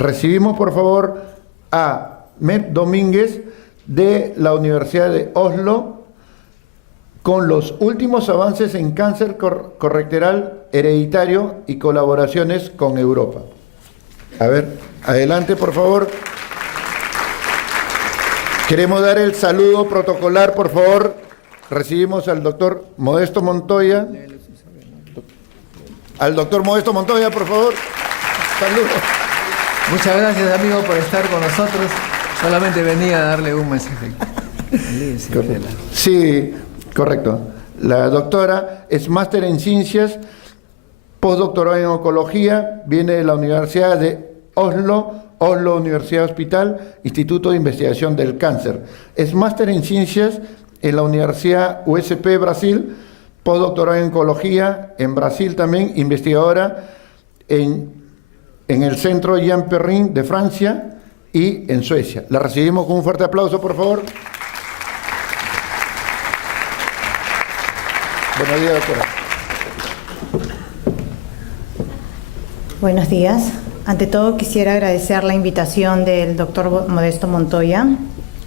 Recibimos, por favor, a Met Domínguez de la Universidad de Oslo con los últimos avances en cáncer colorectal hereditario y colaboraciones con Europa. A ver, adelante, por favor. Queremos dar el saludo protocolar, por favor. Recibimos al doctor Modesto Montoya. Al doctor Modesto Montoya, por favor. Saludos. Muchas gracias, amigo, por estar con nosotros. Solamente venía a darle un mensaje. Sí, correcto. La doctora es máster en ciencias, postdoctorado en oncología, viene de la Universidad de Oslo, Oslo Universidad Hospital, Instituto de Investigación del Cáncer. Es máster en ciencias en la Universidad USP Brasil, postdoctorado en oncología en Brasil también, investigadora en el Centro Jean Perrin de Francia y en Suecia. La recibimos con un fuerte aplauso, por favor. Buenos días, doctora. Buenos días. Ante todo quisiera agradecer la invitación del doctor Modesto Montoya.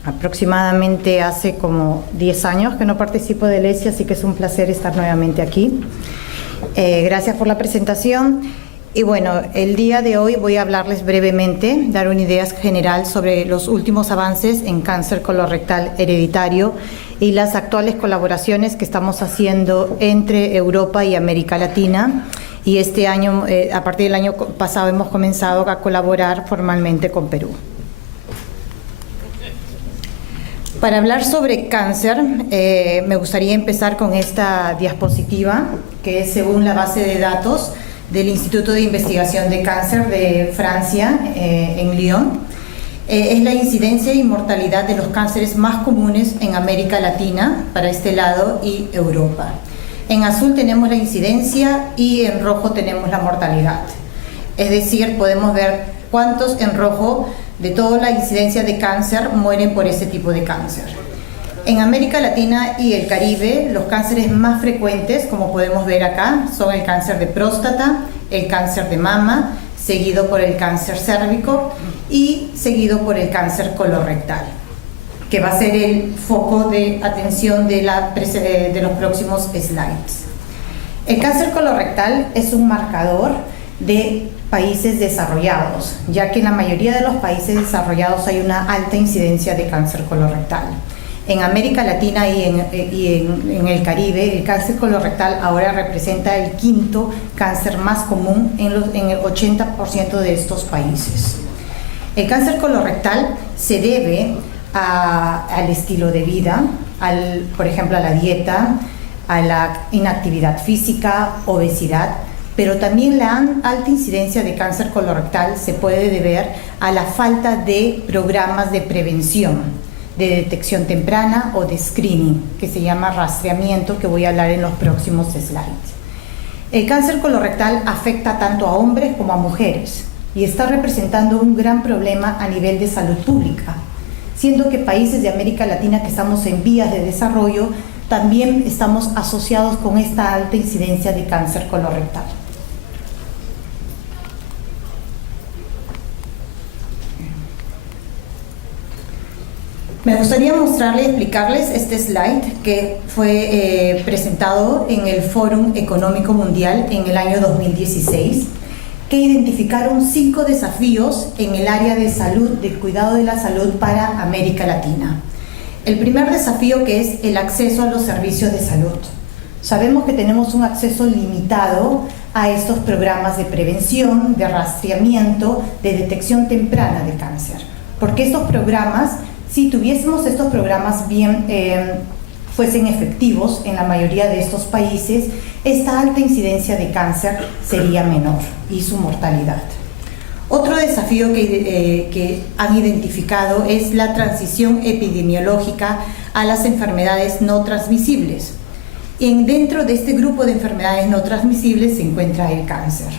Aproximadamente hace como 10 años que no participo de LESI, así que es un placer estar nuevamente aquí. Gracias por la presentación. Y bueno, el día de hoy voy a hablarles brevemente, dar una idea general sobre los últimos avances en cáncer colorectal hereditario y las actuales colaboraciones que estamos haciendo entre Europa y América Latina. Y este año, a partir del año pasado, hemos comenzado a colaborar formalmente con Perú. Para hablar sobre cáncer, me gustaría empezar con esta diapositiva, que es según la base de datos del Instituto de Investigación de Cáncer de Francia, en Lyon. Es la incidencia y mortalidad de los cánceres más comunes en América Latina, para este lado, y Europa. En azul tenemos la incidencia y en rojo tenemos la mortalidad. Es decir, podemos ver cuántos en rojo de toda la incidencia de cáncer mueren por ese tipo de cáncer. En América Latina y el Caribe, los cánceres más frecuentes, como podemos ver acá, son el cáncer de próstata, el cáncer de mama, seguido por el cáncer cérvico y seguido por el cáncer colorectal, que va a ser el foco de atención de los próximos slides. El cáncer colorectal es un marcador de países desarrollados, ya que en la mayoría de los países desarrollados hay una alta incidencia de cáncer colorectal. En América Latina y en el Caribe, el cáncer colorectal ahora representa el quinto cáncer más común en el 80% de estos países. El cáncer colorectal se debe al estilo de vida, por ejemplo, a la dieta, a la inactividad física, obesidad, pero también la alta incidencia de cáncer colorectal se puede deber a la falta de programas de prevención, de detección temprana o de screening, que se llama rastreamiento, que voy a hablar en los próximos slides. El cáncer colorectal afecta tanto a hombres como a mujeres y está representando un gran problema a nivel de salud pública, siendo que países de América Latina que estamos en vías de desarrollo también estamos asociados con esta alta incidencia de cáncer colorectal. Me gustaría mostrarles y explicarles este slide que fue presentado en el Fórum Económico Mundial en el año 2016, que identificaron 5 desafíos en el área de salud, del cuidado de la salud para América Latina. El primer desafío, que es el acceso a los servicios de salud. Sabemos que tenemos un acceso limitado a estos programas de prevención, de rastreamiento, de detección temprana de cáncer, porque estos programas, si tuviésemos estos programas bien fuesen efectivos en la mayoría de estos países, esta alta incidencia de cáncer sería menor y su mortalidad. Otro desafío que han identificado es la transición epidemiológica a las enfermedades no transmisibles. Dentro de este grupo de enfermedades no transmisibles se encuentra el cáncer.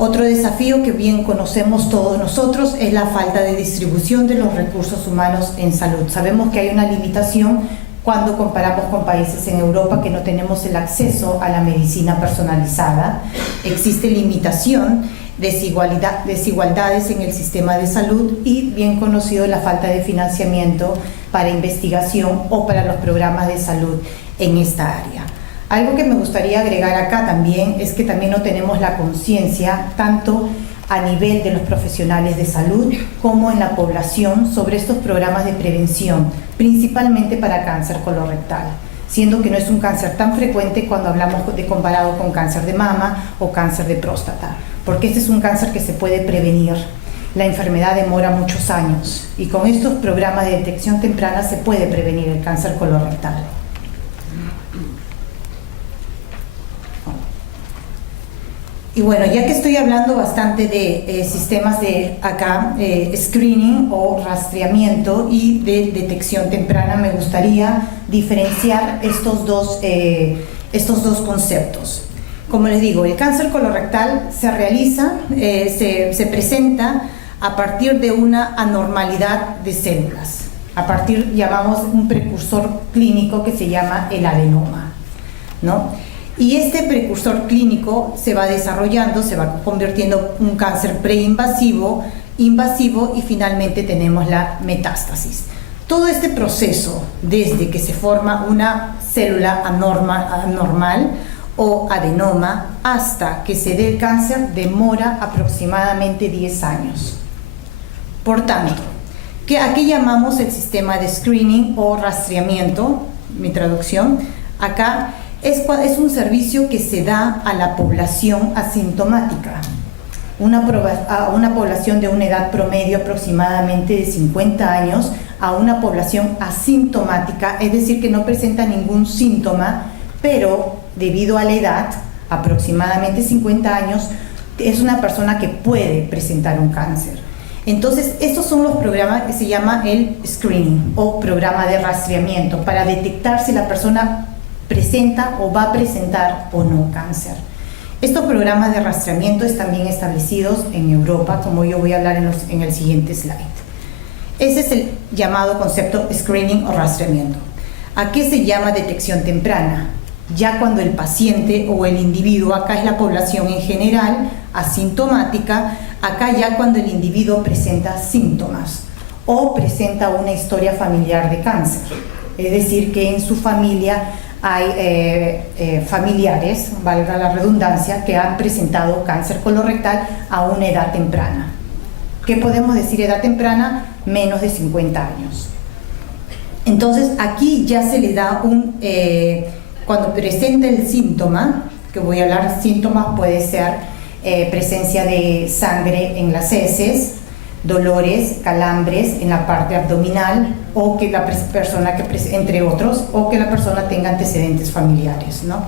Otro desafío que bien conocemos todos nosotros es la falta de distribución de los recursos humanos en salud. Sabemos que hay una limitación cuando comparamos con países en Europa que no tenemos el acceso a la medicina personalizada. Existe limitación desigualdades en el sistema de salud y, bien conocido, la falta de financiamiento para investigación o para los programas de salud en esta área. Algo que me gustaría agregar acá también es que también no tenemos la conciencia tanto a nivel de los profesionales de salud como en la población sobre estos programas de prevención, principalmente para cáncer colorectal, siendo que no es un cáncer tan frecuente cuando hablamos comparado con cáncer de mama o cáncer de próstata, porque este es un cáncer que se puede prevenir. La enfermedad demora muchos años y con estos programas de detección temprana se puede prevenir el cáncer colorectal. Y bueno, ya que estoy hablando bastante de sistemas de acá, screening o rastreamiento y de detección temprana, me gustaría diferenciar estos dos conceptos. Como les digo, el cáncer colorectal se realiza, se presenta a partir de una anormalidad de células. Llamamos un precursor clínico que se llama el adenoma, ¿no? Y este precursor clínico se va desarrollando, se va convirtiendo en un cáncer preinvasivo, invasivo y finalmente tenemos la metástasis. Todo este proceso, desde que se forma una célula anormal o adenoma hasta que se dé el cáncer, demora aproximadamente 10 años. Por tanto, ¿a qué llamamos el sistema de screening o rastreamiento? Mi traducción, acá es un servicio que se da a la población asintomática, a una población de una edad promedio aproximadamente de 50 años, a una población asintomática, es decir, que no presenta ningún síntoma, pero debido a la edad, aproximadamente 50 años, es una persona que puede presentar un cáncer. Entonces, estos son los programas que se llama el screening o programa de rastreamiento para detectar si la persona presenta o va a presentar o no cáncer. Estos programas de rastreamiento están bien establecidos en Europa, como yo voy a hablar en el siguiente slide. Ese es el llamado concepto screening o rastreamiento. ¿A qué se llama detección temprana? Ya cuando el paciente o el individuo, acá es la población en general, asintomática, acá ya cuando el individuo presenta síntomas o presenta una historia familiar de cáncer. Es decir, que en su familia hay familiares, valga la redundancia, que han presentado cáncer colorectal a una edad temprana. ¿Qué podemos decir edad temprana? Menos de 50 años. Entonces, aquí ya se le da cuando presenta el síntoma, que voy a hablar, síntomas puede ser presencia de sangre en las heces, dolores, calambres en la parte abdominal, o que la persona, entre otros, o que la persona tenga antecedentes familiares, ¿no?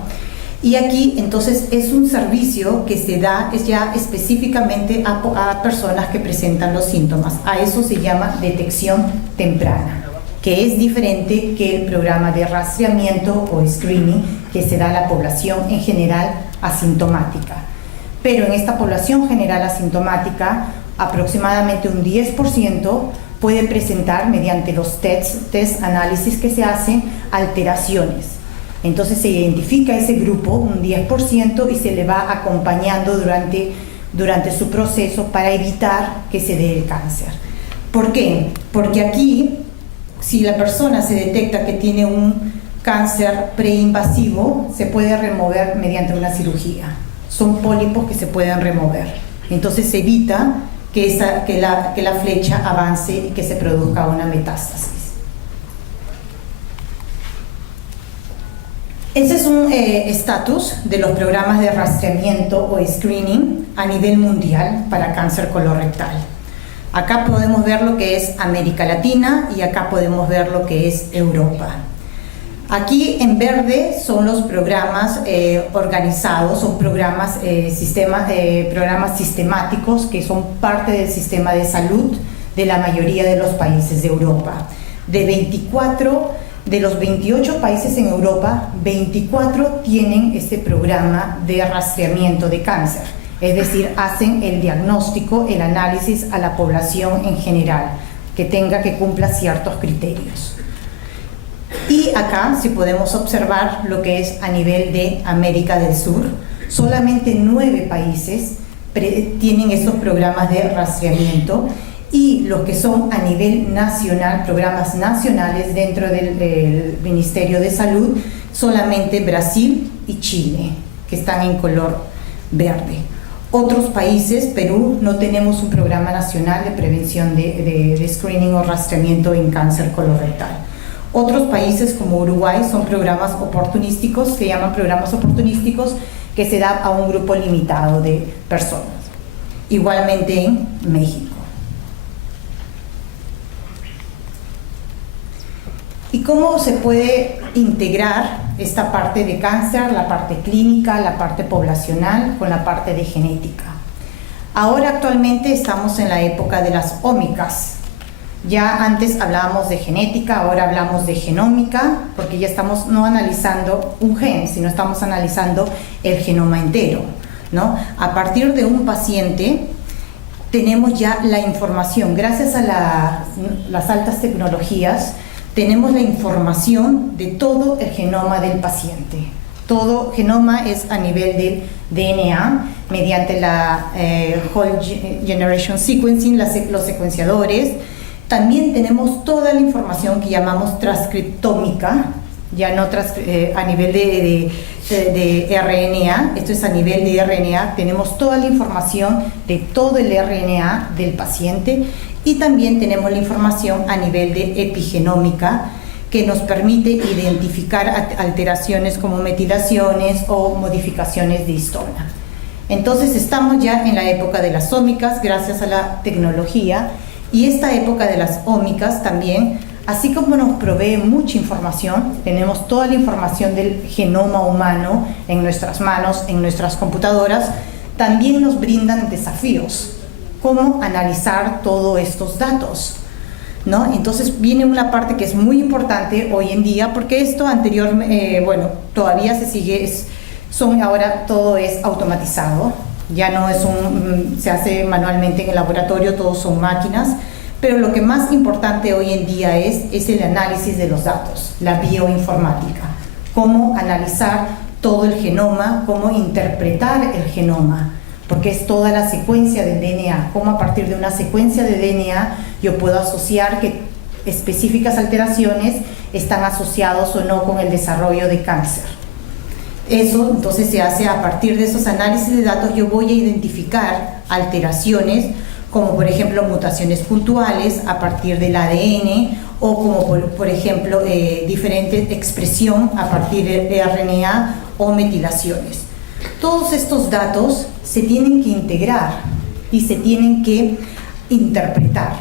Y aquí, entonces, es un servicio que se da ya específicamente a personas que presentan los síntomas. A eso se llama detección temprana, que es diferente que el programa de rastreamiento o screening que se da a la población en general asintomática. Pero en esta población general asintomática, aproximadamente un 10% puede presentar, mediante los test análisis que se hacen, alteraciones. Entonces se identifica ese grupo, un 10%, y se le va acompañando durante su proceso para evitar que se dé el cáncer. ¿Por qué? Porque aquí, si la persona se detecta que tiene un cáncer preinvasivo, se puede remover mediante una cirugía. Son pólipos que se pueden remover. Entonces se evita que la flecha avance y que se produzca una metástasis. Ese es un estatus de los programas de rastreamiento o screening a nivel mundial para cáncer colorectal. Acá podemos ver lo que es América Latina y acá podemos ver lo que es Europa. Aquí en verde son los programas organizados o programas sistemáticos que son parte del sistema de salud de la mayoría de los países de Europa. De los 28 países en Europa, 24 tienen este programa de rastreamiento de cáncer. Es decir, hacen el diagnóstico, el análisis a la población en general, que cumpla ciertos criterios. Y acá, si podemos observar lo que es a nivel de América del Sur, solamente 9 países tienen estos programas de rastreamiento, y los que son a nivel nacional, programas nacionales dentro del Ministerio de Salud, solamente Brasil y Chile, que están en color verde. Otros países, Perú, no tenemos un programa nacional de prevención de screening o rastreamiento en cáncer colorectal. Otros países como Uruguay son programas oportunísticos, se llaman programas oportunísticos, que se da a un grupo limitado de personas. Igualmente en México. ¿Y cómo se puede integrar esta parte de cáncer, la parte clínica, la parte poblacional, con la parte de genética? Ahora actualmente estamos en la época de las ómicas. Ya antes hablábamos de genética, ahora hablamos de genómica, porque ya estamos no analizando un gen, sino estamos analizando el genoma entero, ¿no? A partir de un paciente tenemos ya la información, gracias a las altas tecnologías, tenemos la información de todo el genoma del paciente. Todo genoma es a nivel del DNA, mediante la Whole Generation Sequencing, los secuenciadores. También tenemos toda la información que llamamos transcriptómica, ya no a nivel de RNA, esto es a nivel de RNA, tenemos toda la información de todo el RNA del paciente, y también tenemos la información a nivel de epigenómica, que nos permite identificar alteraciones como metilaciones o modificaciones de histona. Entonces estamos ya en la época de las ómicas, gracias a la tecnología, y esta época de las ómicas también, así como nos provee mucha información, tenemos toda la información del genoma humano en nuestras manos, en nuestras computadoras, también nos brindan desafíos. Cómo analizar todos estos datos, ¿no? Entonces viene una parte que es muy importante hoy en día, porque esto bueno, todavía se sigue, ahora todo es automatizado, ya no es se hace manualmente en el laboratorio, todos son máquinas, pero lo que más importante hoy en día es el análisis de los datos, la bioinformática, cómo analizar todo el genoma, cómo interpretar el genoma, porque es toda la secuencia del DNA, cómo a partir de una secuencia de DNA yo puedo asociar que específicas alteraciones están asociados o no con el desarrollo de cáncer. Eso entonces se hace a partir de esos análisis de datos. Yo voy a identificar alteraciones como por ejemplo mutaciones puntuales a partir del ADN, o como por ejemplo diferente expresión a partir de RNA o metilaciones. Todos estos datos se tienen que integrar y se tienen que interpretar.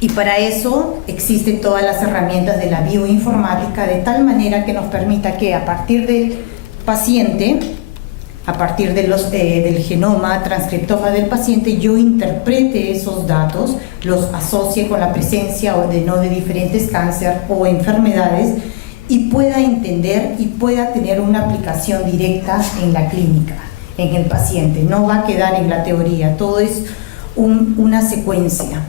Y para eso existen todas las herramientas de la bioinformática, de tal manera que nos permita que a partir del paciente, a partir del genoma, transcriptoma del paciente, yo interprete esos datos, los asocie con la presencia de diferentes cánceres o enfermedades, y pueda entender y pueda tener una aplicación directa en la clínica, en el paciente. No va a quedar en la teoría, todo es una secuencia.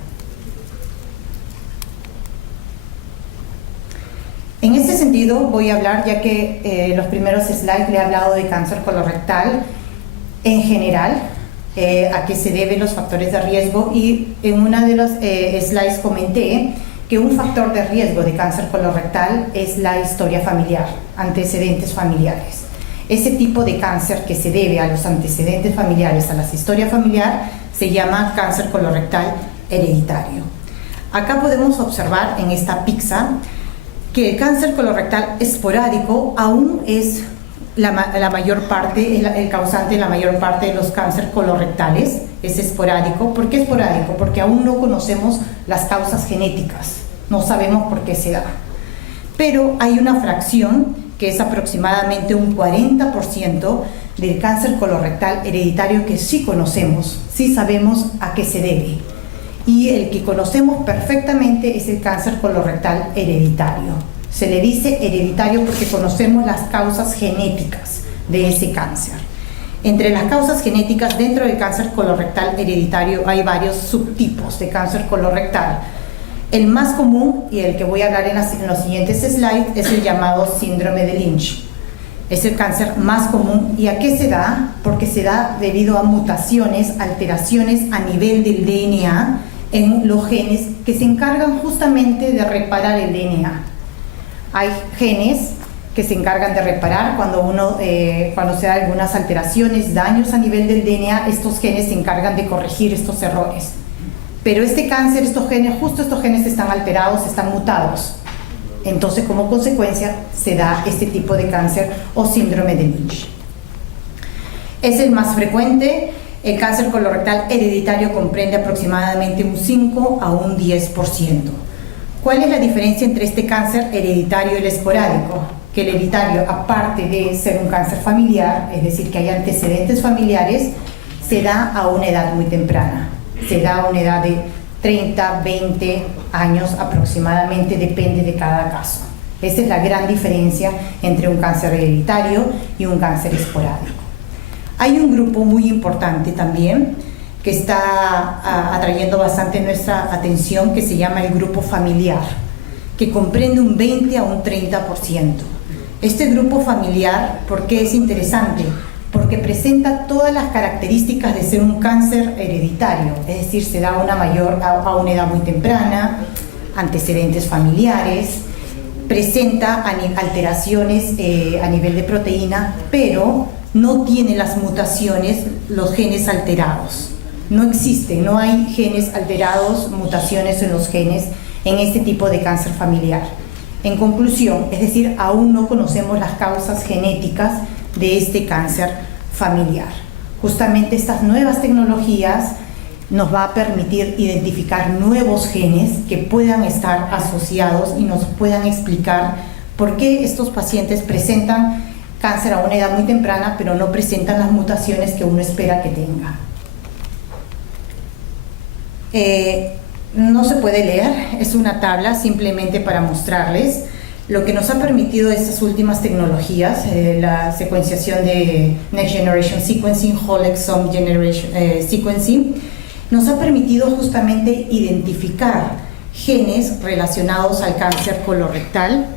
En este sentido voy a hablar, ya que los primeros slides le he hablado de cáncer colorectal en general, a qué se deben los factores de riesgo, y en una de los slides comenté que un factor de riesgo de cáncer colorectal es la historia familiar, antecedentes familiares. Ese tipo de cáncer que se debe a los antecedentes familiares, a la historia familiar, se llama cáncer colorectal hereditario. Acá podemos observar en esta pizza que el cáncer colorectal esporádico aún es la mayor parte, el causante de la mayor parte de los cánceres colorectales, es esporádico. ¿Por qué esporádico? Porque aún no conocemos las causas genéticas, no sabemos por qué se da. Pero hay una fracción que es aproximadamente un 40% del cáncer colorectal hereditario que sí conocemos, sí sabemos a qué se debe. Y el que conocemos perfectamente es el cáncer colorectal hereditario. Se le dice hereditario porque conocemos las causas genéticas de ese cáncer. Entre las causas genéticas dentro del cáncer colorectal hereditario hay varios subtipos de cáncer colorectal. El más común, y el que voy a hablar en los siguientes slides, es el llamado síndrome de Lynch. Es el cáncer más común. ¿Y a qué se da? Porque se da debido a mutaciones, alteraciones a nivel del DNA en los genes que se encargan justamente de reparar el DNA. Hay genes que se encargan de reparar cuando se da algunas alteraciones, daños a nivel del DNA, estos genes se encargan de corregir estos errores. Pero este cáncer, justo estos genes están alterados, están mutados. Entonces, como consecuencia, se da este tipo de cáncer o síndrome de Lynch. Es el más frecuente. El cáncer colorectal hereditario comprende aproximadamente un 5 a un 10%. ¿Cuál es la diferencia entre este cáncer hereditario y el esporádico? Que el hereditario, aparte de ser un cáncer familiar, es decir, que hay antecedentes familiares, se da a una edad muy temprana. Se da a una edad de 30, 20 años aproximadamente, depende de cada caso. Esa es la gran diferencia entre un cáncer hereditario y un cáncer esporádico. Hay un grupo muy importante también que está atrayendo bastante nuestra atención, que se llama el grupo familiar, que comprende un 20 a un 30%. Este grupo familiar, ¿por qué es interesante? Porque presenta todas las características de ser un cáncer hereditario, es decir, se da a una edad muy temprana, antecedentes familiares, presenta alteraciones a nivel de proteína, pero no tiene las mutaciones, los genes alterados. No existen, no hay genes alterados, mutaciones en los genes en este tipo de cáncer familiar. En conclusión, es decir, aún no conocemos las causas genéticas de este cáncer familiar. Justamente estas nuevas tecnologías nos va a permitir identificar nuevos genes que puedan estar asociados y nos puedan explicar por qué estos pacientes presentan cáncer a una edad muy temprana, pero no presentan las mutaciones que uno espera que tenga. No se puede leer, es una tabla simplemente para mostrarles lo que nos ha permitido estas últimas tecnologías, la secuenciación de Next Generation Sequencing, Whole Exome Sequencing, nos ha permitido justamente identificar genes relacionados al cáncer colorectal,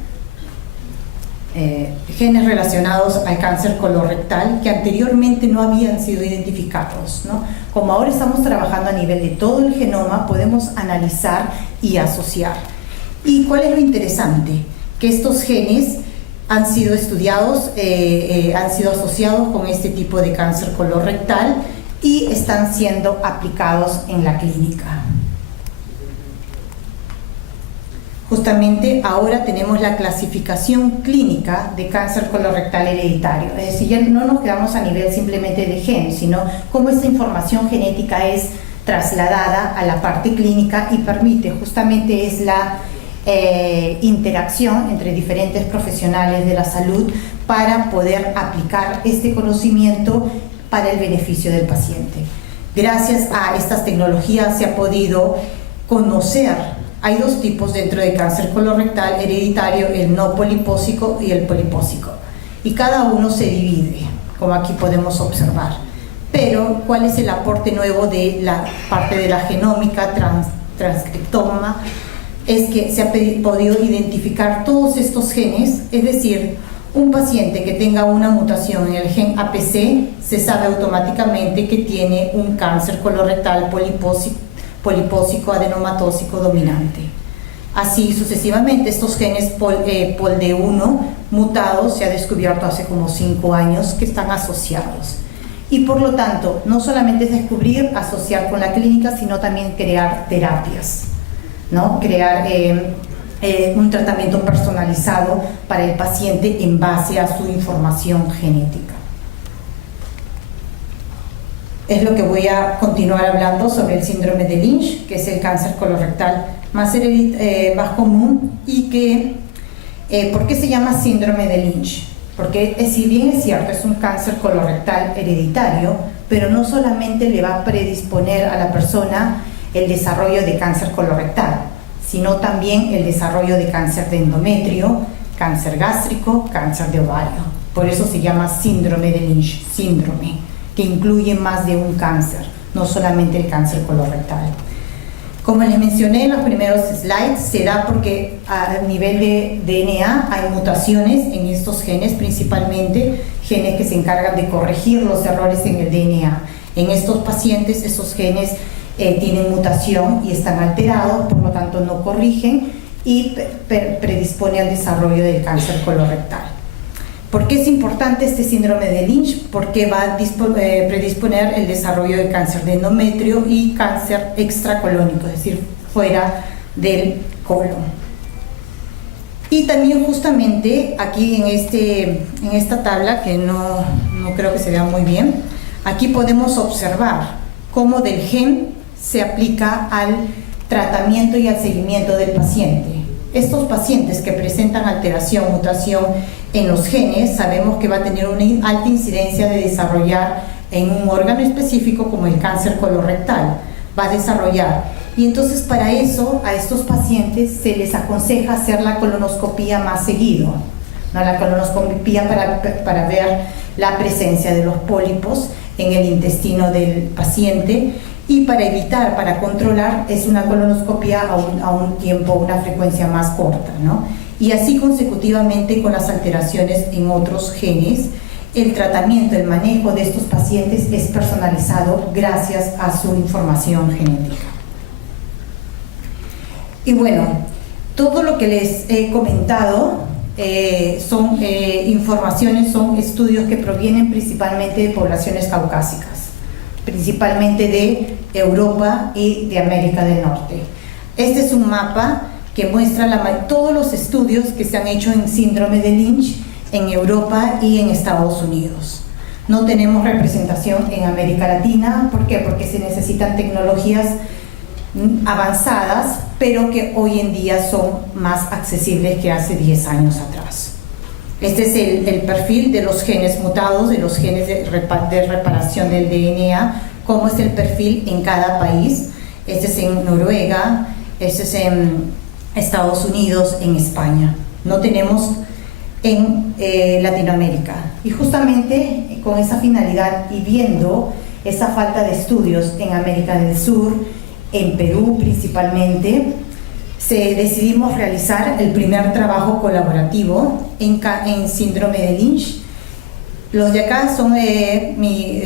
que anteriormente no habían sido identificados, ¿no? Como ahora estamos trabajando a nivel de todo el genoma, podemos analizar y asociar. ¿Y cuál es lo interesante? Que estos genes han sido estudiados, han sido asociados con este tipo de cáncer colorectal y están siendo aplicados en la clínica. Justamente ahora tenemos la clasificación clínica de cáncer colorectal hereditario, es decir, ya no nos quedamos a nivel simplemente de gen, sino cómo esta información genética es trasladada a la parte clínica y permite, justamente es la interacción entre diferentes profesionales de la salud para poder aplicar este conocimiento para el beneficio del paciente. Gracias a estas tecnologías se ha podido conocer. Hay dos tipos dentro de cáncer colorectal hereditario, el no polipósico y el polipósico. Y cada uno se divide, como aquí podemos observar. Pero, ¿cuál es el aporte nuevo de la parte de la genómica, transcriptoma? Es que se ha podido identificar todos estos genes, es decir, un paciente que tenga una mutación en el gen APC, se sabe automáticamente que tiene un cáncer colorectal polipósico adenomatósico dominante. Así sucesivamente, estos genes POLD1 mutados se ha descubierto hace como 5 años que están asociados. Y por lo tanto, no solamente es descubrir, asociar con la clínica, sino también crear terapias, ¿no? Crear un tratamiento personalizado para el paciente en base a su información genética. Es lo que voy a continuar hablando sobre el síndrome de Lynch, que es el cáncer colorectal más común y que, ¿por qué se llama síndrome de Lynch? Porque si bien es cierto, es un cáncer colorectal hereditario, pero no solamente le va a predisponer a la persona el desarrollo de cáncer colorectal, sino también el desarrollo de cáncer de endometrio, cáncer gástrico, cáncer de ovario. Por eso se llama síndrome de Lynch, síndrome, que incluye más de un cáncer, no solamente el cáncer colorectal. Como les mencioné en los primeros slides, se da porque a nivel de DNA hay mutaciones en estos genes, principalmente genes que se encargan de corregir los errores en el DNA. En estos pacientes, esos genes tienen mutación y están alterados, por lo tanto no corrigen y predispone al desarrollo del cáncer colorectal. ¿Por qué es importante este síndrome de Lynch? Porque va a predisponer el desarrollo de cáncer de endometrio y cáncer extracolónico, es decir, fuera del colon. Y también justamente aquí en esta tabla, que no creo que se vea muy bien, aquí podemos observar cómo del gen se aplica al tratamiento y al seguimiento del paciente. Estos pacientes que presentan alteración, mutación en los genes, sabemos que va a tener una alta incidencia de desarrollar en un órgano específico como el cáncer colorectal, va a desarrollar. Y entonces para eso a estos pacientes se les aconseja hacer la colonoscopía más seguido, ¿no? La colonoscopía para ver la presencia de los pólipos en el intestino del paciente, y para evitar, para controlar, es una colonoscopia a un tiempo, una frecuencia más corta, ¿no? Y así consecutivamente con las alteraciones en otros genes. El tratamiento, el manejo de estos pacientes es personalizado gracias a su información genética. Y bueno, todo lo que les he comentado son informaciones, son estudios que provienen principalmente de poblaciones caucásicas, principalmente de Europa y de América del Norte. Este es un mapa que muestra todos los estudios que se han hecho en síndrome de Lynch en Europa y en Estados Unidos. No tenemos representación en América Latina. ¿Por qué? Porque se necesitan tecnologías avanzadas, pero que hoy en día son más accesibles que hace 10 años atrás. Este es el perfil de los genes mutados, de los genes de reparación del DNA, cómo es el perfil en cada país. Este es en Noruega, este es en Estados Unidos, en España. No tenemos en Latinoamérica. Y justamente con esa finalidad y viendo esa falta de estudios en América del Sur, en Perú principalmente, decidimos realizar el primer trabajo colaborativo en síndrome de Lynch. Los de acá son mi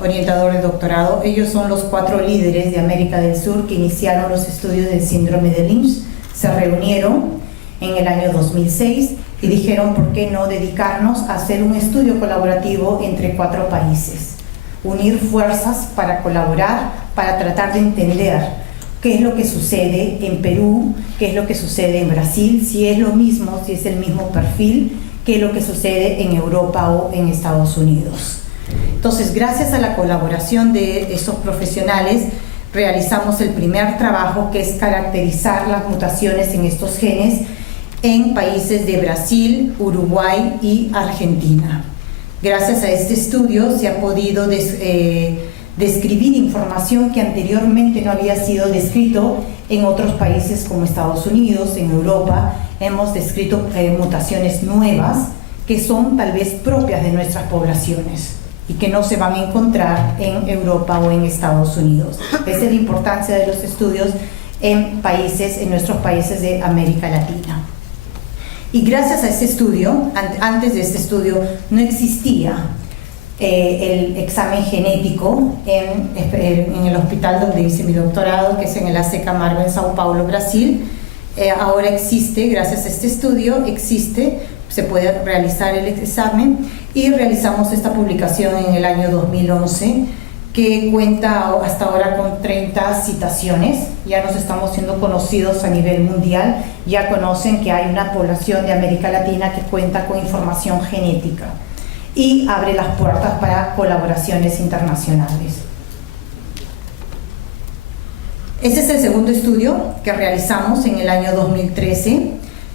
orientador de doctorado. Ellos son los 4 líderes de América del Sur que iniciaron los estudios del síndrome de Lynch. Se reunieron en el año 2006 y dijeron por qué no dedicarnos a hacer un estudio colaborativo entre 4 países, unir fuerzas para colaborar, para tratar de entender qué es lo que sucede en Perú, qué es lo que sucede en Brasil, si es lo mismo, si es el mismo perfil, qué es lo que sucede en Europa o en Estados Unidos. Entonces, gracias a la colaboración de estos profesionales, realizamos el primer trabajo, que es caracterizar las mutaciones en estos genes en países de Brasil, Uruguay y Argentina. Gracias a este estudio se ha podido describir información que anteriormente no había sido descrito en otros países como Estados Unidos, en Europa. Hemos descrito mutaciones nuevas que son tal vez propias de nuestras poblaciones y que no se van a encontrar en Europa o en Estados Unidos. Esa es la importancia de los estudios en nuestros países de América Latina. Y gracias a este estudio, antes de este estudio no existía el examen genético en el hospital donde hice mi doctorado, que es en el AC Camargo en Sao Paulo, Brasil. Ahora existe, gracias a este estudio, se puede realizar el examen, y realizamos esta publicación en el año 2011, que cuenta hasta ahora con 30 citaciones. Ya nos estamos siendo conocidos a nivel mundial, ya conocen que hay una población de América Latina que cuenta con información genética y abre las puertas para colaboraciones internacionales. Este es el segundo estudio que realizamos en el año 2013.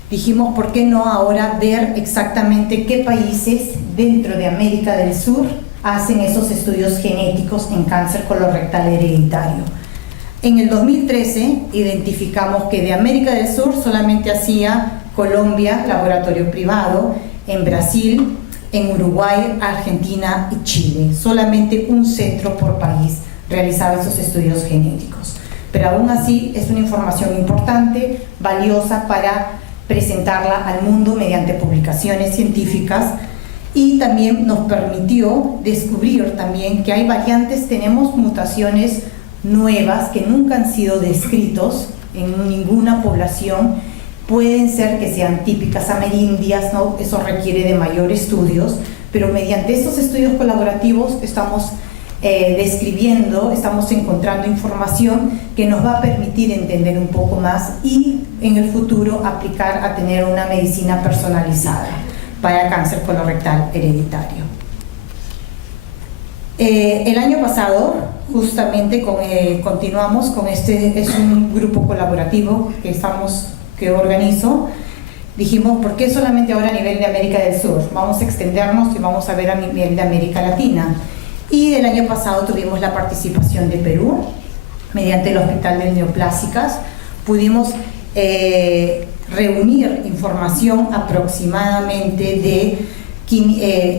Dijimos, ¿por qué no ahora ver exactamente qué países dentro de América del Sur hacen esos estudios genéticos en cáncer colorectal hereditario? En el 2013 identificamos que de América del Sur solamente hacía Colombia, laboratorio privado, en Brasil, en Uruguay, Argentina y Chile. Solamente un centro por país realizaba esos estudios genéticos. pero aún así es una información importante, valiosa para presentarla al mundo mediante publicaciones científicas, y también nos permitió descubrir también que hay variantes, tenemos mutaciones nuevas que nunca han sido descritos en ninguna población. Pueden ser que sean típicas amerindias, ¿no? Eso requiere de mayor estudios, pero mediante estos estudios colaborativos estamos describiendo, estamos encontrando información que nos va a permitir entender un poco más y en el futuro aplicar a tener una medicina personalizada para cáncer colorectal hereditario. El año pasado, justamente continuamos con este, es un grupo colaborativo que organizo. Dijimos, ¿por qué solamente ahora a nivel de América del Sur? Vamos a extendernos y vamos a ver a nivel de América Latina. Y el año pasado tuvimos la participación de Perú, mediante el Hospital de Neoplásicas. Pudimos reunir información aproximadamente de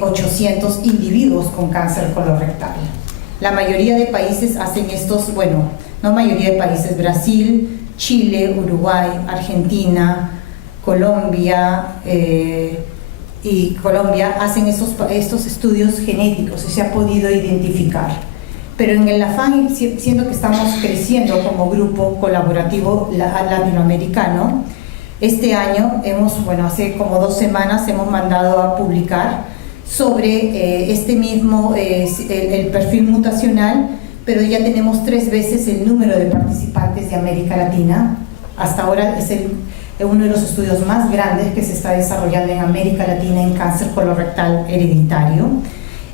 800 individuos con cáncer colorectal. La mayoría de países hacen estos, bueno, no mayoría de países, Brasil, Chile, Uruguay, Argentina, Colombia y Colombia hacen estos estudios genéticos y se ha podido identificar. Pero en el afán, siendo que estamos creciendo como grupo colaborativo latinoamericano, este año hace como 2 semanas hemos mandado a publicar sobre este mismo, el perfil mutacional, pero ya tenemos 3 veces el número de participantes de América Latina. Hasta ahora es uno de los estudios más grandes que se está desarrollando en América Latina en cáncer colorectal hereditario,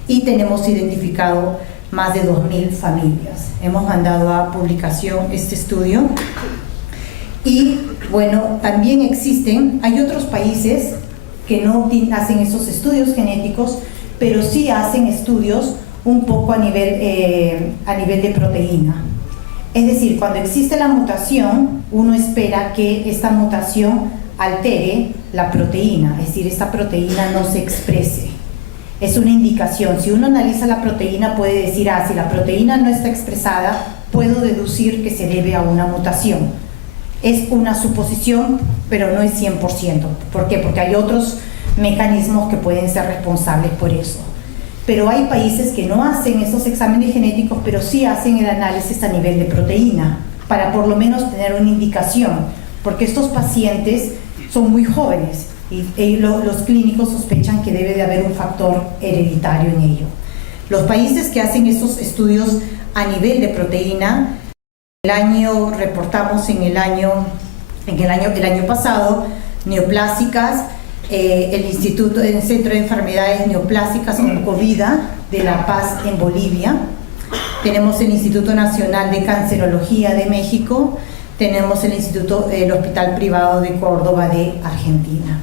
y tenemos identificado más de 2.000 familias. Hemos mandado a publicación este estudio. Y bueno, también hay otros países que no hacen esos estudios genéticos, pero sí hacen estudios un poco a nivel de proteína. Es decir, cuando existe la mutación, uno espera que esta mutación altere la proteína, es decir, esta proteína no se exprese. Es una indicación. Si uno analiza la proteína, puede decir, si la proteína no está expresada, puedo deducir que se debe a una mutación. Es una suposición, pero no es 100%. ¿Por qué? Porque hay otros mecanismos que pueden ser responsables por eso. Pero hay países que no hacen esos exámenes genéticos, pero sí hacen el análisis a nivel de proteína, para por lo menos tener una indicación, porque estos pacientes son muy jóvenes y los clínicos sospechan que debe de haber un factor hereditario en ello. Los países que hacen estos estudios a nivel de proteína, reportamos el año pasado, Neoplásicas, el Centro de Enfermedades Neoplásicas Oncovida de La Paz en Bolivia. Tenemos el Instituto Nacional de Cancerología de México, tenemos el Hospital Privado de Córdoba de Argentina.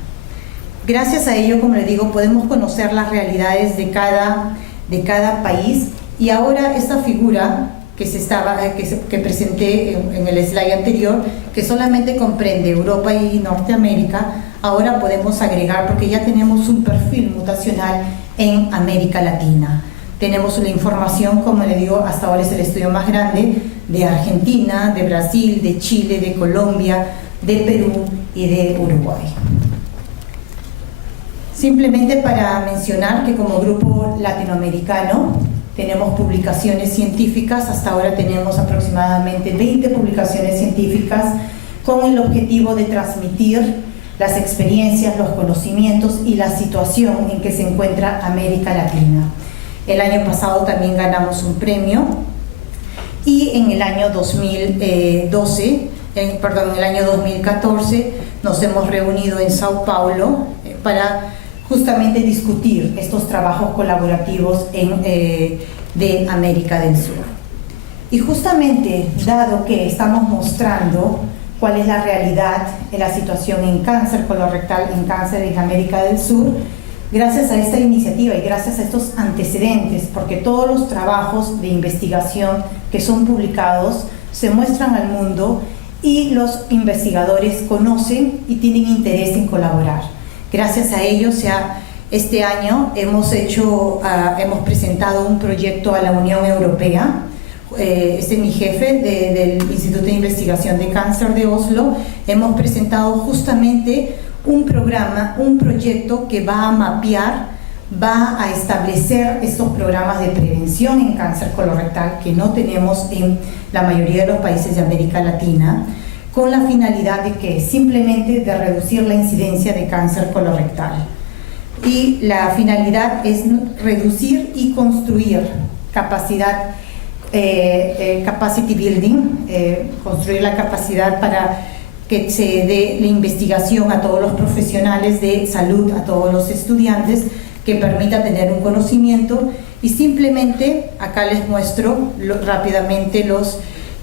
Gracias a ello, como les digo, podemos conocer las realidades de cada país, y ahora esta figura que presenté en el slide anterior, que solamente comprende Europa y Norteamérica, ahora podemos agregar, porque ya tenemos un perfil mutacional en América Latina. Tenemos la información, como le digo, hasta ahora es el estudio más grande, de Argentina, de Brasil, de Chile, de Colombia, de Perú y de Uruguay. Simplemente para mencionar que como grupo latinoamericano tenemos publicaciones científicas. Hasta ahora tenemos aproximadamente 20 publicaciones científicas con el objetivo de transmitir las experiencias, los conocimientos y la situación en que se encuentra América Latina. El año pasado también ganamos un premio, y en el año 2014 nos hemos reunido en Sao Paulo para justamente discutir estos trabajos colaborativos de América del Sur. Y justamente, dado que estamos mostrando cuál es la realidad de la situación en cáncer colorectal, en cáncer en América del Sur, gracias a esta iniciativa y gracias a estos antecedentes, porque todos los trabajos de investigación que son publicados se muestran al mundo y los investigadores conocen y tienen interés en colaborar. Gracias a ello, este año hemos presentado un proyecto a la Unión Europea, este es mi jefe del Instituto de Investigación de Cáncer de Oslo, hemos presentado justamente un programa, un proyecto que va a mapear, va a establecer estos programas de prevención en cáncer colorectal que no tenemos en la mayoría de los países de América Latina, con la finalidad de que simplemente de reducir la incidencia de cáncer colorectal. Y la finalidad es reducir y construir capacidad, capacity building, construir la capacidad para que se dé la investigación a todos los profesionales de salud, a todos los estudiantes, que permita tener un conocimiento. Y simplemente acá les muestro rápidamente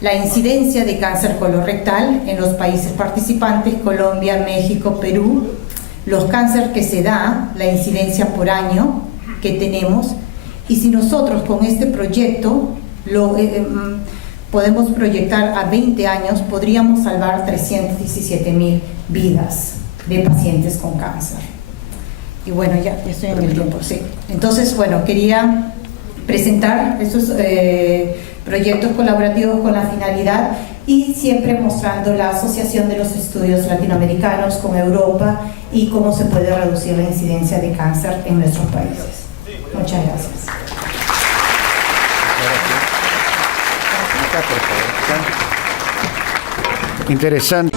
la incidencia de cáncer colorectal en los países participantes: Colombia, México, Perú, los cánceres que se da, la incidencia por año que tenemos. Y si nosotros con este proyecto podemos proyectar a 20 años, podríamos salvar 317,000 vidas de pacientes con cáncer. Y bueno, ya estoy en el tiempo, sí. Entonces, bueno, quería presentar estos proyectos colaborativos con la finalidad y siempre mostrando la asociación de los estudios latinoamericanos con Europa y cómo se puede reducir la incidencia de cáncer en nuestros países. Muchas gracias. Interesante.